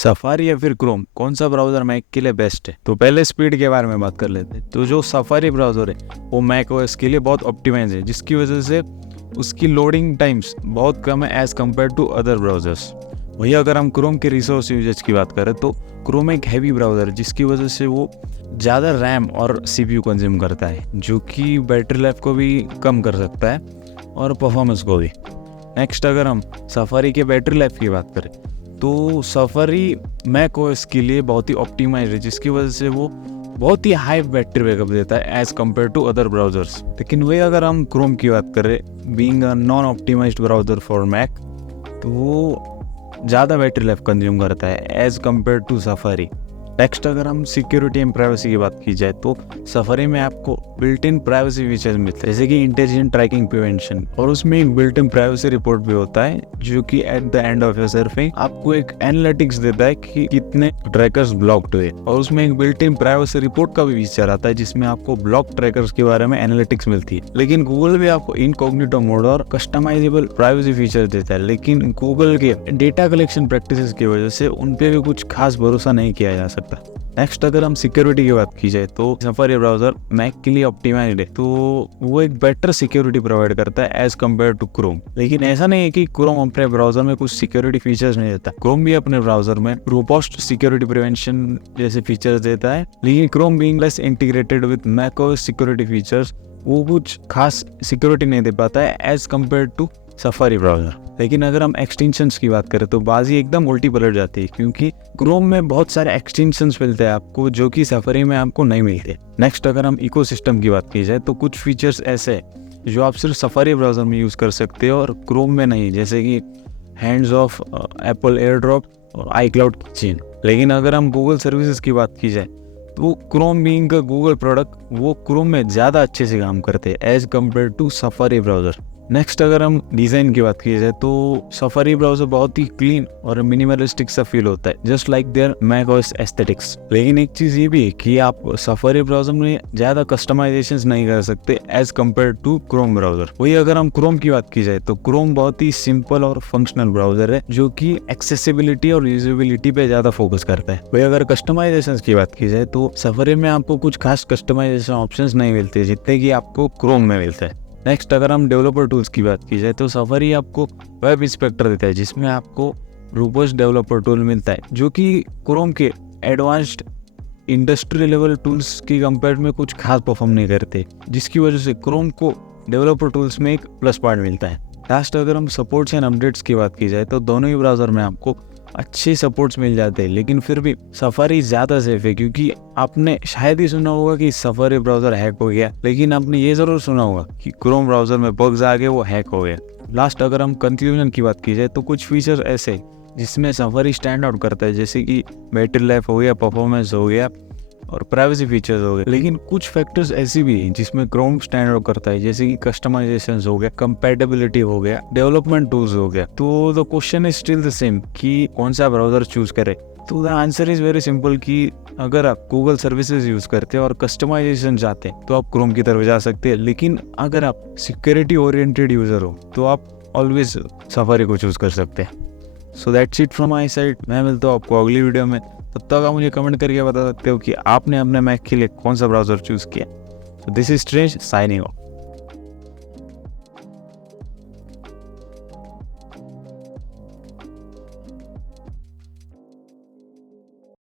Safari या फिर Chrome, कौन सा ब्राउज़र मैक के लिए बेस्ट है? तो पहले स्पीड के बारे में बात कर लेते हैं। तो जो सफारी ब्राउज़र है वो मैक ओएस के लिए बहुत ऑप्टिमाइज है, जिसकी वजह से उसकी लोडिंग टाइम्स बहुत कम है as compare to other browsers. वही अगर हम क्रोम के रिसोर्स यूजेज की बात करें तो क्रोम एक हैवी ब्राउज़र है, जिसकी वजह से वो ज़्यादा रैम और CPU कंज्यूम करता है, जो कि बैटरी लाइफ को भी कम कर सकता है और परफॉर्मेंस को भी। नेक्स्ट अगर हम सफारी के बैटरी लाइफ की बात करें तो सफारी मैक ओएस के लिए बहुत ही ऑप्टिमाइज है, जिसकी वजह से वो बहुत ही हाई बैटरी बैकअप देता है as compare to other browsers. लेकिन वही अगर हम क्रोम की बात करें, being a non optimised browser for Mac, तो वो ज़्यादा बैटरी लाइफ कंज्यूम करता है as compare to Safari. Next अगर हम सिक्योरिटी एंड प्राइवेसी की बात की जाए तो सफारी में आपको बिल्ट इन प्राइवेसी फीचर्स मिलते हैं, जैसे कि इंटेलिजेंट ट्रैकिंग प्रिवेंशन, और उसमें एक बिल्ट इन प्राइवेसी रिपोर्ट भी होता है, जो कि at the end of your surfing आपको एक एनालिटिक्स देता है कि कितने ट्रैकर्स ब्लॉक्ड हुए, और उसमें एक बिल्ट इन प्राइवेसी रिपोर्ट का भी फीचर आता है, जिसमें आपको ब्लॉक ट्रैकर्स के बारे में एनालिटिक्स मिलती है। लेकिन गूगल भी आपको इनकॉग्निटो मोड और कस्टमाइजेबल प्राइवेसी फीचर देता है, लेकिन गूगल के डेटा कलेक्शन प्रैक्टिसेस की वजह से उन पे भी कुछ खास भरोसा नहीं किया जा सकता। नेक्स्ट अगर हम सिक्योरिटी की बात की जाए तो सफारी ब्राउज़र मैक के लिए ऑप्टिमाइज्ड है, तो वो एक बेटर सिक्योरिटी प्रोवाइड करता है एज कम्पेयर टू क्रोम। लेकिन ऐसा नहीं है कि क्रोम अपने ब्राउज़र में कुछ सिक्योरिटी फीचर्स नहीं देता। क्रोम भी अपने ब्राउज़र में रोबस्ट सिक्योरिटी प्रिवेंशन जैसे फीचर्स देता है, लेकिन Chrome being less integrated with Mac OS security features, वो कुछ खास सिक्योरिटी नहीं दे पाता है as compare to Safari browser. लेकिन अगर हम एक्सटेंशंस की बात करें तो बाजी एकदम उल्टी पलट जाती है, क्योंकि क्रोम में बहुत सारे एक्सटेंशंस मिलते हैं आपको, जो कि सफारी में आपको नहीं मिलते। नेक्स्ट अगर हम इकोसिस्टम की बात की जाए तो कुछ फीचर्स ऐसे हैं जो आप सिर्फ सफारी ब्राउज़र में यूज़ कर सकते हो और क्रोम में नहीं, जैसे कि hands of Apple air drop और iCloud चेन। लेकिन अगर हम गूगल सर्विसेज की बात की जाए तो Chrome being a Google product, वो क्रोम में ज़्यादा अच्छे से काम करते हैं as compare to Safari browser. Next अगर हम डिज़ाइन की बात की जाए तो सफारी ब्राउज़र बहुत ही क्लीन और मिनिमलिस्टिक सा फील होता है, just like their Mac OS aesthetics. लेकिन एक चीज़ ये भी है कि आप सफारी ब्राउज़र में ज़्यादा कस्टमाइजेशंस नहीं कर सकते as compare to Chrome browser. वही अगर हम क्रोम की बात की जाए तो क्रोम बहुत ही सिंपल और फंक्शनल ब्राउज़र है, जो कि एक्सेसिबिलिटी और यूजेबिलिटी पे ज़्यादा फोकस करता है। वही अगर कस्टमाइजेशंस की बात की जाए तो सफारी में आपको कुछ खास कस्टमाइजेशन ऑप्शंस नहीं मिलते जितने कि आपको क्रोम में मिलता है। नेक्स्ट अगर हम डेवलपर टूल्स की बात की जाए तो सफारी आपको वेब इंस्पेक्टर देता है, जिसमें आपको रोबस्ट डेवलपर टूल मिलता है, जो कि क्रोम के एडवांस्ड इंडस्ट्री लेवल टूल्स की कंपेयर में कुछ खास परफॉर्म नहीं करते, जिसकी वजह से क्रोम को डेवलपर टूल्स में एक प्लस पॉइंट मिलता है। लास्ट अगर हम सपोर्ट्स एंड अपडेट्स की बात की जाए तो दोनों ही ब्राउज़र में आपको अच्छे सपोर्ट्स मिल जाते हैं, लेकिन फिर भी सफारी ज़्यादा सेफ है, क्योंकि आपने शायद ही सुना होगा कि सफारी ब्राउज़र हैक हो गया, लेकिन आपने ये ज़रूर सुना होगा कि क्रोम ब्राउज़र में बग्स आ गए, वो हैक हो गया। लास्ट अगर हम कंक्लूजन की बात की जाए तो कुछ फीचर्स ऐसे जिसमें सफारी स्टैंड आउट करता है, जैसे कि बैटरी लाइफ हो गया, परफॉर्मेंस हो गया और प्राइवेसी फीचर्स हो गए। लेकिन कुछ फैक्टर्स ऐसी भी हैं जिसमें क्रोम स्टैंड आउट करता है, जैसे कि कस्टमाइजेशंस हो गया, कंपैटिबिलिटी हो गया, डेवलपमेंट टूल्स हो गया। तो the question is still the same कि कौन सा ब्राउज़र चूज करें। तो the answer is very simple कि अगर आप गूगल सर्विसेज यूज़ करते हैं और कस्टमाइजेशन चाहते हैं तो आप क्रोम की तरफ जा सकते हैं, लेकिन अगर आप सिक्योरिटी ओरिएंटेड यूज़र हो तो आप ऑलवेज सफारी को चूज़ कर सकते हैं। So that's it from my side. मैं मिलता हूँ आपको अगली वीडियो में, तब तक आप मुझे कमेंट करके बता सकते हो कि आपने अपने मैक के लिए कौन सा ब्राउज़र चूज़ किया। So this is strange signing off.